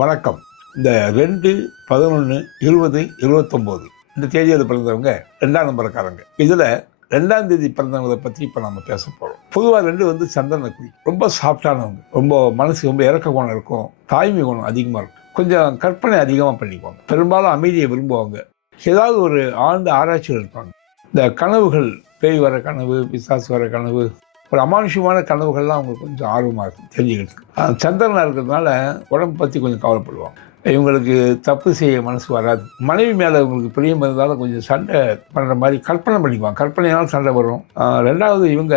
வணக்கம். இந்த ரெண்டு பதினொன்று இருபது இருபத்தொம்போது. இந்த தேதியில் பிறந்தவங்க ரெண்டாம் நம்பருக்காரங்க இதில் ரெண்டாம் தேதி பிறந்தவங்களை பற்றி இப்போ நம்ம பேச போகிறோம் பொதுவாக ரெண்டு வந்து சந்தன குடி ரொம்ப சாஃப்டானவங்க. ரொம்ப மனசு ரொம்ப இறக்க குணம் இருக்கும். தாய்மை குணம் அதிகமாக இருக்கும். கொஞ்சம் கற்பனை அதிகமாக பண்ணிக்குவாங்க. பெரும்பாலும் அமைதியை விரும்புவாங்க. ஏதாவது ஒரு ஆழ்ந்த ஆராய்ச்சிகள் இருப்பாங்க. இந்த கனவுகள் பேய் வர கனவு பிசாசு வர கனவு ஒரு அமானுஷமான கனவுகள்லாம் அவங்களுக்கு கொஞ்சம் ஆர்வமாக இருக்கும் தெரிஞ்சுக்கிறதுக்கு. சந்திரனாக இருக்கிறதுனால உடம்பு பற்றி கொஞ்சம் கவலைப்படுவாங்க. இவங்களுக்கு தப்பு செய்ய மனசு வராது. மனைவி மேலே இவங்களுக்கு பிரியம் இருந்தாலும் கொஞ்சம் சண்டை பண்ணுற மாதிரி கற்பனை பண்ணிக்குவாங்க கற்பனையாலும் சண்டை வரும். ரெண்டாவது இவங்க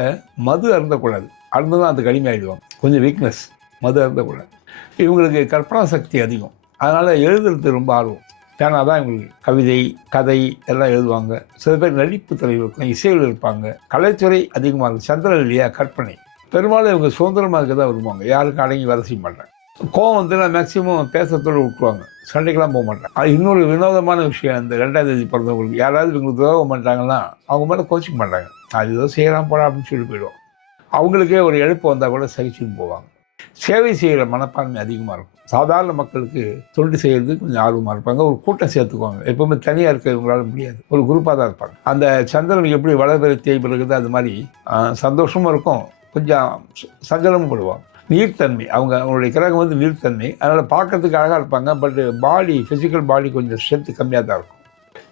மது அருந்தக்கூடாது. அருந்ததான் அது கடுமையாகிடுவாங்க கொஞ்சம் வீக்னஸ் மது அருந்தக்கூடாது. இவங்களுக்கு கற்பனா சக்தி அதிகம். அதனால் எழுதுறது ரொம்ப ஆர்வம். ஏன்னா தான் இவங்களுக்கு கவிதை கதை எல்லாம் எழுதுவாங்க. சில பேர் நடிப்பு துறையில் இருக்கும் இசையில் இருப்பாங்க. கலைத்துறை அதிகமாக இருக்கும் சந்திரன் இல்லையா? கற்பனை. பெரும்பாலும் இவங்க சுதந்திரமாக இருக்க தான் விரும்புவாங்க. யாருக்கும் அடங்கி வேலை செய்ய மாட்டாங்க. கோவம் வந்து மேக்சிமம் பேசுறதோடு விட்டுருவாங்க. சண்டைக்கெல்லாம் போக மாட்டேன் அது இன்னொரு வினோதமான விஷயம். இந்த ரெண்டாம் தேதி பிறந்தவங்களுக்கு யாராவது இவங்களுக்கு துரோகம் பண்ணிட்டாங்கன்னா அவங்க மேலே கோச்சிக்க மாட்டாங்க. அது ஏதோ செய்யலாம் போடா அப்படின்னு சொல்லி போயிடுவோம் அவங்களுக்கே ஒரு எழுப்பு வந்தால் கூட சகிச்சுன்னு போவாங்க. சேவை செய்கிற மனப்பான்மை அதிகமாக இருக்கும். சாதாரண மக்களுக்கு தொண்டு செய்கிறது கொஞ்சம் ஆர்வமாக இருப்பாங்க. ஒரு கூட்டம் சேர்த்துக்குவாங்க. எப்பவுமே தனியாக இருக்கிறவங்களால முடியாது. ஒரு குரூப்பாக தான் இருப்பாங்க. அந்த சந்திரன் எப்படி வளர்பிற தேய்ப்பு இருக்குது அது மாதிரி சந்தோஷமும் இருக்கும். கொஞ்சம் சங்கடமும் சஞ்சலமும் படுவாங்க. நீர்த்தன்மை. அவங்க அவங்களுடைய கிரகம் வந்து நீர்த்தன்மை. அதனால் பார்க்கறதுக்கு அழகாக இருப்பாங்க. பட் பாடி ஃபிசிக்கல் பாடி கொஞ்சம் ஸ்ட்ரென்த் கம்மியாக தான் இருக்கும்.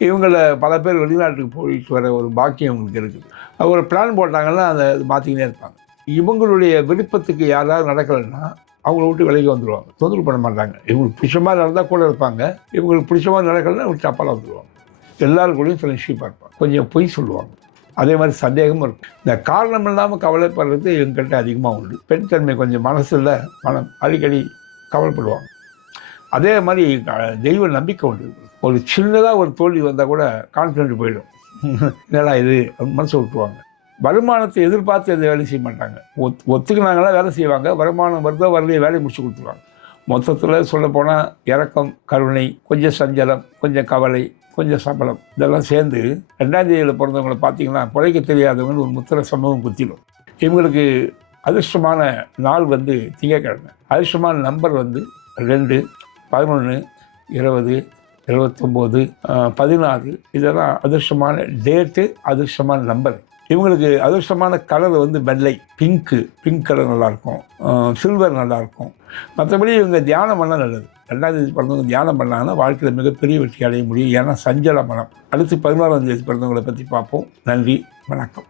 இவங்கள பல பேர் வெளிநாட்டுக்கு போயிட்டு வர ஒரு பாக்கியம் இவங்களுக்கு இருக்குது. அவங்க ஒரு பிளான் போட்டாங்கன்னா அதை மாற்றிக்கினே இருப்பாங்க. இவங்களுடைய விருப்பத்துக்கு யாராவது நடக்கலைன்னா அவங்கள விட்டு விலகி வந்துடுவாங்க தொந்தரவு பண்ண மாட்டாங்க. இவங்களுக்கு பிடிச்ச மாதிரி நடந்தால் கூட இருப்பாங்க. இவங்களுக்கு பிடிச்ச மாதிரி நடக்கலைன்னா விட்டு அப்பால வந்துடுவாங்க எல்லாருக்கூடயும் ஃப்ரெண்ட்ஷிப்பாக இருப்பாங்க. கொஞ்சம் பொய் சொல்லுவாங்க. அதே மாதிரி சந்தேகமும் இருக்கும் இந்த காரணம் இல்லாமல் கவலைப்படுறது எங்கள்கிட்ட அதிகமாக உண்டு. பெண் தன்மை கொஞ்சம் மனசில் மனம் அடிக்கடி கவலைப்படுவாங்க. அதே மாதிரி தெய்வ நம்பிக்கை உண்டு. ஒரு சின்னதாக ஒரு தோல்வி வந்தால் கூட கான்ஃபிடென்ட் போயிடும். என்னடா இது? மனசு விட்டுருவாங்க. வருமானத்தை எதிர்பார்த்து எந்த வேலையும் செய்ய மாட்டாங்க. ஒத் ஒத்துக்கினாங்களா வேலை செய்வாங்க. வருமானம் வருதோ வரலையே வேலையை முடிச்சு கொடுத்துருவாங்க. மொத்தத்தில் சொல்லப்போனால் இறக்கம் கருணை கொஞ்சம் சஞ்சலம் கொஞ்சம் கவலை கொஞ்சம் சம்பளம் இதெல்லாம் சேர்ந்து ரெண்டாம் தேதியில் பிறந்தவங்களை பார்த்தீங்கன்னா பிழைக்க தெரியாதவங்கன்னு ஒரு முத்திர சம்பவம் குத்திடும். இவங்களுக்கு அதிர்ஷ்டமான நாள் வந்து திங்கக்கிழமை. அதிர்ஷ்டமான நம்பர் வந்து ரெண்டு பதினொன்று இருபது இருபத்தொம்போது பதினாறு இதெல்லாம் அதிர்ஷ்டமான டேட்டு அதிர்ஷ்டமான நம்பர். இவங்களுக்கு அதிர்ஷ்டமான கலர் வந்து வெள்ளை பிங்க்கு பிங்க் கலர் நல்லாயிருக்கும். சில்வர் நல்லாயிருக்கும். மற்றபடி இவங்க தியானம் பண்ணால் நல்லது. ரெண்டாம் தேதி பிறந்தவங்க தியானம் பண்ணாங்கன்னா வாழ்க்கையில் மிகப்பெரிய வெற்றி அடைய முடியும். ஏன்னா சஞ்சல மனம். அடுத்து பதினாறாம் தேதி பிறந்தவங்களை பற்றி பார்ப்போம். நன்றி வணக்கம்.